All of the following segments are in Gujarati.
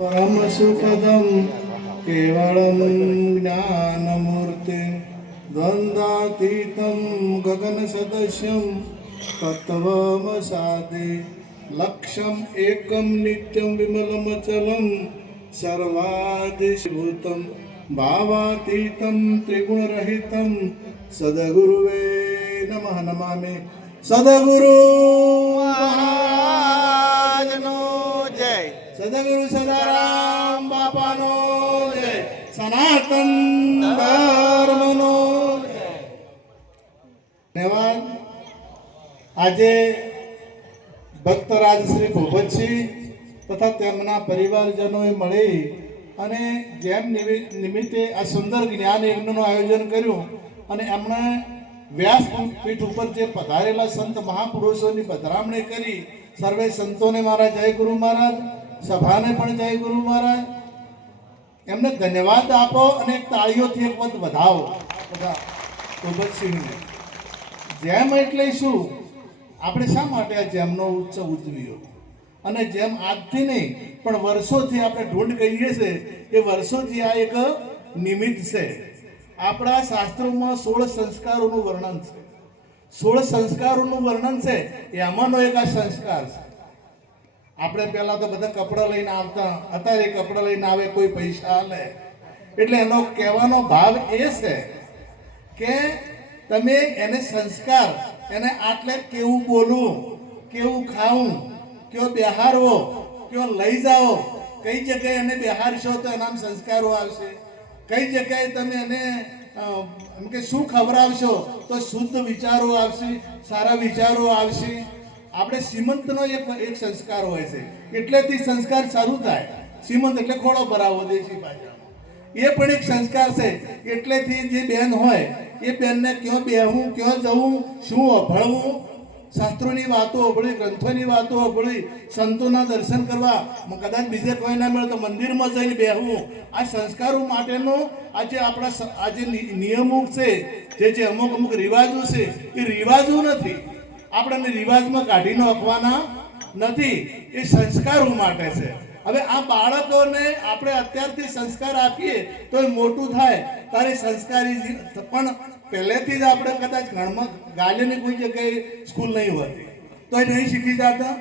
परम सुखदं केवलं ज्ञानमूर्ति द्वन्द्वातीतं गगनसदृशं तत्त्वमसादि लक्ष्यम् एकं नित्यं विमलमचलं सर्वादिभूतं भावातीतं त्रिगुणरहितं सद्गुरुवे नमः नमामि। सद्गुरु महाराजनो जय। सद्गुरु सदाराम बापानो जय। सनातन धर्मनो जय। धन्यवाद। આજે ભક્તરાજ શ્રી ભૂપતસિંહ તથા તેમના પરિવારજનોએ મળી અને જેમ નિમિત્તે આ સુંદર જ્ઞાન યજ્ઞનું આયોજન કર્યું અને એમણે વ્યાસપીઠ ઉપર જે પધારેલા સંત મહાપુરુષોની પધરામણી કરી, સર્વે સંતોને મારા જય ગુરુ મહારાજ, સભાને પણ જય ગુરુ મહારાજ, એમને ધન્યવાદ આપો અને તાળીઓથી એક વખત વધાવો બધા ભૂપતસિંહને. જેમ એટલે શું? આપણે શા માટે આ જેમનો ઉત્સવ ઉજવ્યો? અને જેમ આજથી નહીં પણ વર્ષોથી આપણે ઢૂંઢ કહીએ છીએ, એ વર્ષોથી આ એક નિમિત્ત છે. આપણા શાસ્ત્રોમાં 16 સંસ્કારોનું વર્ણન છે. 16 સંસ્કારોનું વર્ણન છે, એમાંનો એક આ સંસ્કાર છે. આપણે પહેલાં તો બધા કપડાં લઈને આવતા, અત્યારે કપડાં લઈને આવે કોઈ પૈસા લે. એટલે એનો કહેવાનો ભાવ એ છે કે તમે એને સંસ્કાર, એને આટલે કેવું બોલવું, કેવું ખાવું, કેવો બેહારવો, કેવો લઈ જાઓ, કઈ જગ્યાએ એને બેહારશો તો એના સંસ્કારો આવશે, કઈ જગ્યાએ તમે એને એમ કે શું ખવડાવશો તો શુદ્ધ વિચારો આવશે, સારા વિચારો આવશે. આપણે શ્રીમંતનો એક સંસ્કાર હોય છે, એટલેથી સંસ્કાર શરૂ થાય. શ્રીમંત એટલે ખોળો ભરાવો દેશી ભાષામાં, એ પણ એક સંસ્કાર છે. એટલેથી જે બેન હોય એ બેનને ક્યાં બેહવું, ક્યાં જવું, શું અભળવું, શાસ્ત્રોની વાતો અભળી, ગ્રંથોની વાતો અભળી, સંતોના દર્શન કરવા, કદાચ બીજે કોઈ ના મળે તો મંદિરમાં જઈને બેહવું. આ સંસ્કારો માટેનો આજે આપણા આજે નિયમો છે, જે અમુક રિવાજો છે, એ રિવાજો નથી. આપણને રિવાજમાં કાઢી નાખવાના નથી, એ સંસ્કારો માટે છે. હવે આ બાળકોને આપણે અત્યારથી સંસ્કાર આપીએ તો એ મોટું થાય તારે સંસ્કારી. પણ પહેલેથી જ આપણે કદાચ ઘરમાં ગાલીની કોઈ જગ્યાએ સ્કૂલ નહીં હોતી તો એ નહીં શીખી જતા.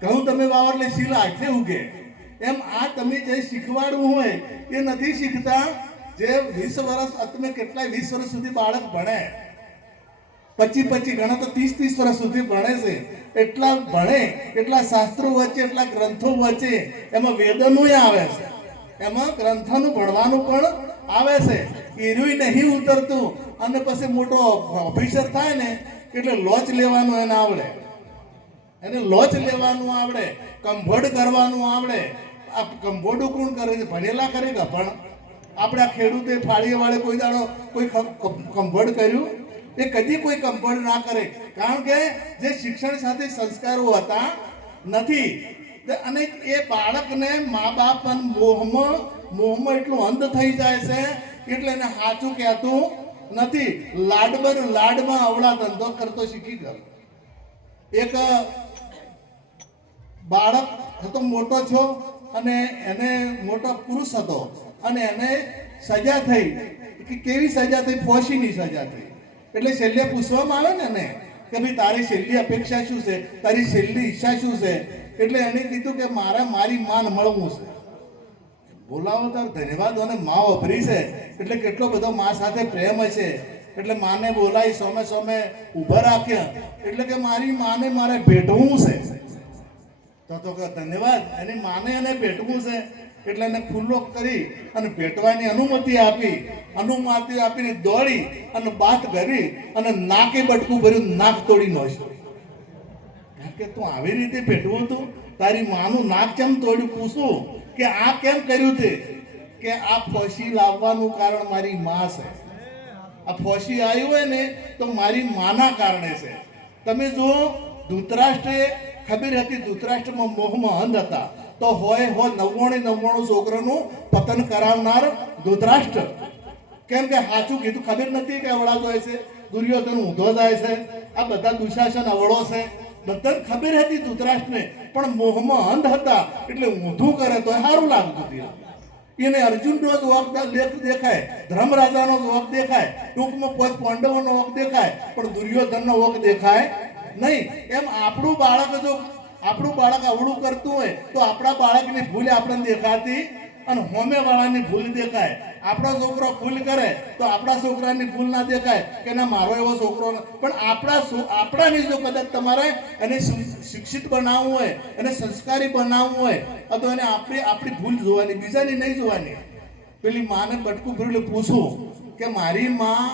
કહું તમે વાવર લે શીલ હાથે ઉગે, એમ આ તમે જે શીખવાડવું હોય એ નથી શીખતા. જે 20 વર્ષ, તમે કેટલાય 20 વર્ષ સુધી બાળક ભણે, 25 ગણા તો 30 વર્ષ સુધી ભણે છે. એટલા ભણે, એટલા શાસ્ત્રો વચ્ચે, એટલા ગ્રંથો વચ્ચે, એમાં વેદનું આવે છે, એમાં ગ્રંથોનું ભણવાનું પણ આવે છે. એરુંય નહીં ઉતરતું અને પછી મોટો ઓફિસર થાય ને એટલે લોચ લેવાનું એને આવડે, એને લોચ લેવાનું આવડે, કંભોડ કરવાનું આવડે. આ કંભોડું કોણ કરે છે? ભણેલા કરે કે પણ આપણે આ ખેડૂતે ફાળીએ વાળે કોઈ દાડો કોઈ કંભોડ કર્યું? એ કદી કોઈ કંપોડ ના કરે, કારણ કે જે શિક્ષણ સાથે સંસ્કારો હતા નથી. અને એ બાળકને મા બાપ મોહમાં એટલું અંધ થઈ જાય છે એટલે એને સાચું કહેતું નથી. લાડમાં અવળા ધંધો કરતો શીખી ગયો. એક બાળક હતો, મોટો છો, અને એને મોટો પુરુષ હતો, અને એને સજા થઈ. કેવી સજા થઈ? ફોશીની સજા થઈ. એટલે છેલ્લે પૂછવામાં આવે ને કે ભાઈ તારી છેલ્લી અપેક્ષા શું છે, તારી છેલ્લી ઈચ્છા શું છે? એટલે એને કીધું કે મારી માન મળવું છે. બોલાવો તાર ધન્યવાદ. અને મા અભરી છે એટલે કેટલો બધો મા સાથે પ્રેમ હશે. એટલે માને બોલાવી સામે ઊભા રાખ્યા. એટલે કે મારી માને મારે ભેટવું છે. તો કે ધન્યવાદ. એની માને એને ભેટવું છે એટલે એને ખુલ્લો કરી અને ભેટવાની અનુમતિ આપીને દોડી અને બાત કરી અને નાકે બટકું ભર્યું, નાક તોડી નાખ્યું. કારણ કે તું આવી રીતે ભેટવું હતું, તારી માનું નાક કેમ તોડ્યું? પૂછું કે આ કેમ કર્યું? તે કે આ ફોસી લાવવાનું કારણ મારી મા છે. આ ફોસી આવ્યું હોય ને તો મારી માના કારણે છે. તમે જુઓ, ધૃતરાષ્ટ્રે ખબર હતી, ધૃતરાષ્ટ્રમાં મોહમાં અંધ હતા, તો હોય 99 છોકરાનું પતન કરાવનાર ધૃતરાષ્ટ્ર. કેમ કે સાચું કીધું ખબર નથી કે અવળા જાય છે, દુર્યોધન ઊંધો જાય છે, આ બધા દુશાસન અવળો છે. બધાને ખબર હતી ધૃતરાષ્ટ્રને, પણ મોહમાં અંધ હતા એટલે ઊંધું કરે તો સારું લાગતું હતું. એને અર્જુનનો જ લેખ દેખાય, ધર્મરાજાનો જ વખ દેખાય, ટૂંકમાં પાંચ પાંડવોનો વખ દેખાય, પણ દુર્યોધનનો વખ દેખાય નહીં. એમ આપણું બાળક અવળું કરતું હોય તો આપણા બાળકની ભૂલ આપણને દેખાતી અને હોમે વાળાની ભૂલ દેખાય. આપણો છોકરો ભૂલ કરે તો આપણા છોકરાની ભૂલ ના દેખાય કે ના મારો એવો છોકરો, પણ આપણાની જો કદાચ તમારે એને શિક્ષિત બનાવવું હોય, એને સંસ્કારી બનાવવું હોય તો એને આપણી ભૂલ જોવાની, બીજાની નહીં જોવાની. પેલી માને બટકું ભરેલું પૂછું કે મારી માં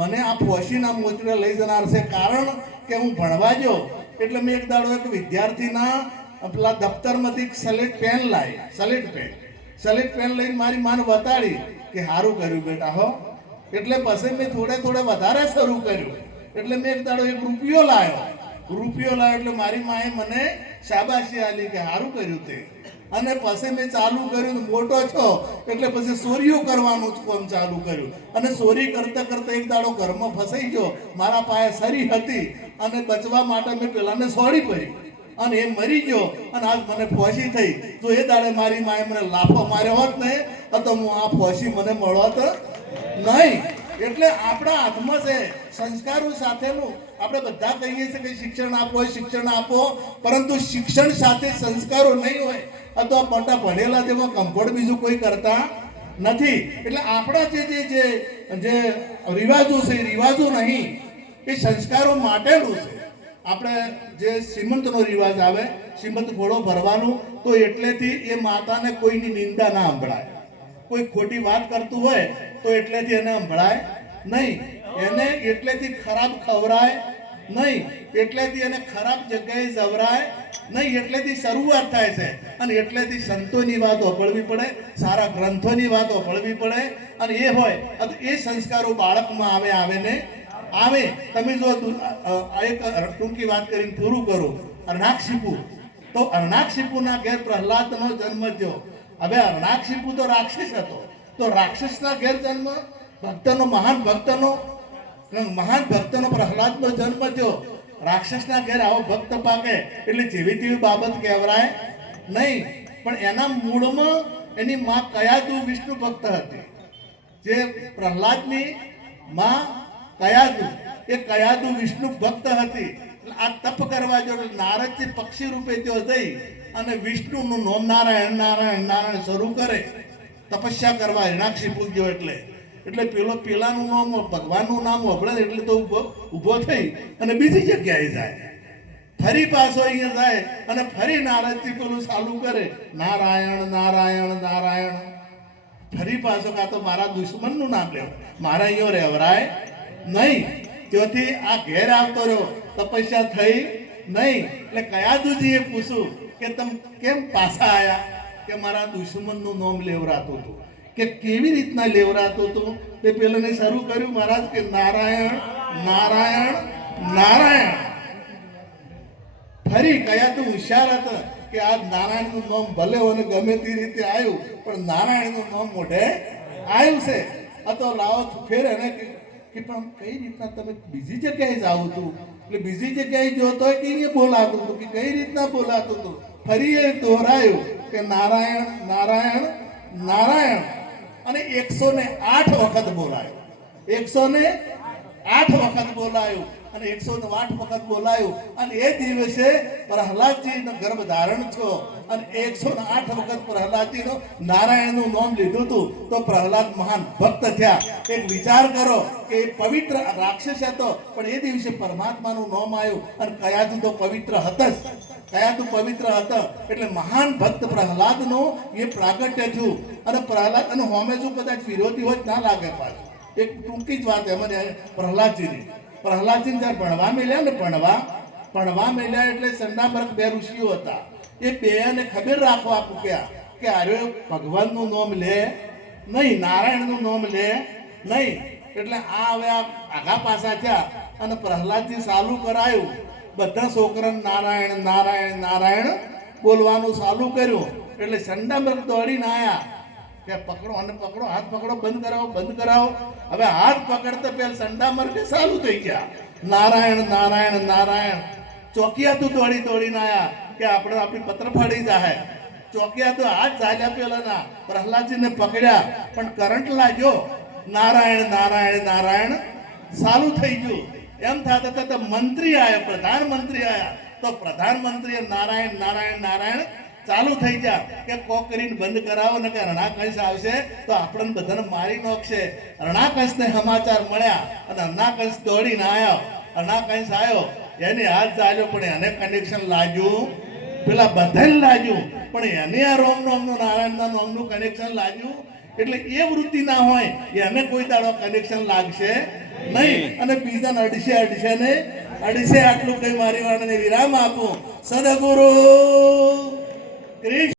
મને આ ફોસીના મોચડે લઈ જનાર છે, કારણ કે હું ભણવા ગયો એટલે મેં એક દાડો એક વિદ્યાર્થીના પેલા દફતરમાંથી સ્લેટ પેન લઈને મારી માને બતાડી કે સારું કર્યું બેટા હો. એટલે પછી મેં થોડે વધારે શરૂ કર્યું. એટલે મેં એક દાડો એક રૂપિયો લાવ્યો એટલે મારી માએ મને શાબાશી આલી કે સારું કર્યું તે. અને પછી મેં ચાલુ કર્યું, મોટો છો એટલે પછી ચોરીઓ કરવાનું જ કામ ચાલુ કર્યું. અને ચોરી કરતા એક દાડો ઘરમાં ફસાઈ ગયો. મારા પાસે સરી હતી અને બચવા માટે મેં પેલાને છોડી પડી અને એ મરી ગયો અને આજ મને ફોસી થઈ. જો એ દાડે મારી માએ મને લાફો માર્યો હોત ને તો હું આ ફોસી મને મળોત નહીં. એટલે આપણા હાથમાં છે સંસ્કારો સાથેનું. આપણે બધા કહીએ છીએ કે શિક્ષણ આપો, પરંતુ શિક્ષણ સાથે સંસ્કારો નહીં હોય તો મોટા ભણેલા તેમાં કમ્ફર્ટ બીજું કોઈ કરતા નથી. એટલે આપણા જે રિવાજો છે એ રિવાજો નહીં, એ સંસ્કારો માટેનું છે. આપણે જે શ્રીમંતનો રિવાજ આવે, શ્રીમંત ઘોડો ભરવાનું, તો એટલેથી એ માતાને કોઈની નિંદા ના સંભળાય. કોઈ ખોટી વાત કરતું હોય તો એટલેથી એને સંભળાય નહીં, એને એટલેથી ખરાબ ખવરાય નહીં, એટલેથી એને ખરાબ જગ્યાએ જવરાય નહીં. એટલેથી શરૂઆત થાય છે અને એટલેથી સંતોની વાત ઓપળવી પડે, સારા ગ્રંથોની વાત ઓપળવી પડે. અને એ હોય તો એ સંસ્કારો બાળકમાં આવે. તમે જો એક ટૂંકી વાત કરીને પૂરું કરું, અર્ણાક્ષિપુના ઘેર પ્રહલાદનો જન્મ થયો. હવે અર્ણાક્ષિપુ તો રાક્ષસ હતો, તો રાક્ષસના ઘેર જન્મ મહાન ભક્તનો પ્રહલાદનો જન્મ થયો. રાક્ષસના ઘેર આવો ભક્ત પાકે એટલે જેવી તેવી બાબત કહેવાય નહીં. પણ એના મૂળમાં એની માં કયાદુ વિષ્ણુ ભક્ત હતી. જે પ્રહલાદની માં કયાદુ વિષ્ણુ ભક્ત હતી. આ તપ કરવા જો નારદજી પક્ષી રૂપે ત્યાં જઈ અને વિષ્ણુનું નામ નારાયણ શરૂ કરે, તપસ્યા કરવા હિરણાક્ષિપુ ગયો. એટલે પેલાનું નામ ભગવાનનું નામ વપરાય એટલે તો ઊભો થઈ અને બીજી જગ્યાએ જાય. ફરી પાછો અહીંયા જાય અને ફરી નારદજી પેલું ચાલુ કરે નારાયણ. ફરી પાછો કાં તો મારા દુશ્મનનું નામ લેવું, મારા અહીંયા રહેવરાય નહીં. ત્યાંથી આ ઘેર આવતો રહ્યો, તપસ્યા થઈ નહીં. એટલે કયાદુજીએ પૂછ્યું કે તમે કેમ પાછા આવ્યા? કે મારા દુશ્મનનું નામ લેવરાતું હતું. કે કેવી રીતના લેવરાતું હતું? તે પેલાને શરૂ કર્યું મહારાજ કે નારાયણ. ફરી કયાદુ હોશિયાર હતા કે આ નારાયણનું નામ ભલે અને ગમે તે રીતે આવ્યું, પણ નારાયણનું નામ મોઢે આવ્યું છે. આ તો લાવો ફેર એને કે પણ કઈ રીતના તમે બીજી જગ્યાએ જાવ હતું? એટલે બીજી જગ્યાએ જોતો હોય કે અહીંયા બોલાતું હતું, કે કઈ રીતના બોલાતું હતું? ફરી એ દોહરાયું કે નારાયણ. અને 108 વખત બોલાયું. 108 વખત બોલાયું અને 108 વખત બોલાયું. અને એ દિવસે પ્રહલાદજીનો ગર્ભ ધારણ થયો અને 108 વખત પ્રહલાદજીનો નારાયણનું નામ લીધું હતું. તો પ્રહલાદ મહાન ભક્ત થયા. એક વિચાર કરો કે પવિત્ર રાક્ષસ હતો, પણ એ દિવસે પરમાત્માનું નામ આવ્યું અને કયાદુ તો પવિત્ર હતા એટલે મહાન ભક્ત પ્રહલાદનું એ પ્રાગટ્ય થયું. અને પ્રહલાદ અને હોમે જો કદાચ વિરોધી હોય ના લાગે. પાછું એક ટૂંકી જ વાત એમાં પ્રહલાદજીને જ્યારે ભણવા મળ્યા એટલે સંડામરક 2 ઋષિઓ હતા. એ બેને ખબર રાખવા મૂક્યા કે આર્યો ભગવાનનું નામ લે નહીં, નારાયણનું નામ લે નહીં. એટલે આ હવે આગા પાછા થયા અને પ્રહલાદજી ચાલુ કરાયું. બધા છોકરાને નારાયણ બોલવાનું ચાલુ કર્યું. એટલે સંડામરક દોડીને આવ્યા કે પકડો, હાથ પકડો, બંધ કરાવો. હવે હાથ પકડતા પેલા સંડામરકે ચાલુ થઈ ગયા નારાયણ. ચોકિયા તું દોડી દોડીને આયા કે આપણે આપણી પત્ર ફાડી જાહે ચોકિયા તો હાથ ચાલ્યા પેલાના પ્રહલાદજીને પકડ્યા પણ કરંટ લાગ્યો નારાયણ નારાયણ નારાયણ ચાલુ થઈ ગયું એમ થતા થતા મંત્રી આવ્યા પ્રધાનમંત્રી આવ્યા તો પ્રધાનમંત્રીએ નારાયણ નારાયણ નારાયણ ચાલુ થઈ ગયા કે કોક કરીને બંધ કરાવો ને કે રણાકંસ આવશે તો આપણને બધાને મારી નાખશે રણાકંસને સમાચાર મળ્યા અને રણાકંસ દોડીને આવ્યો રણાકંસ આવ્યો એને હાથ ચાલ્યો પણ એને કનેક્શન લાગ્યું પેલા બધાને લાગ્યું પણ એને આ રોમ નોમનું નારાયણના નોમનું કનેક્શન લાગ્યું એટલે એ વૃત્તિ ના હોય એને કોઈ દાડો કનેક્શન લાગશે નહીં અને બીજાને અડીસે આટલું કઈ મારી વાળાને વિરામ આપું સદગુરુ કૃષ્ણ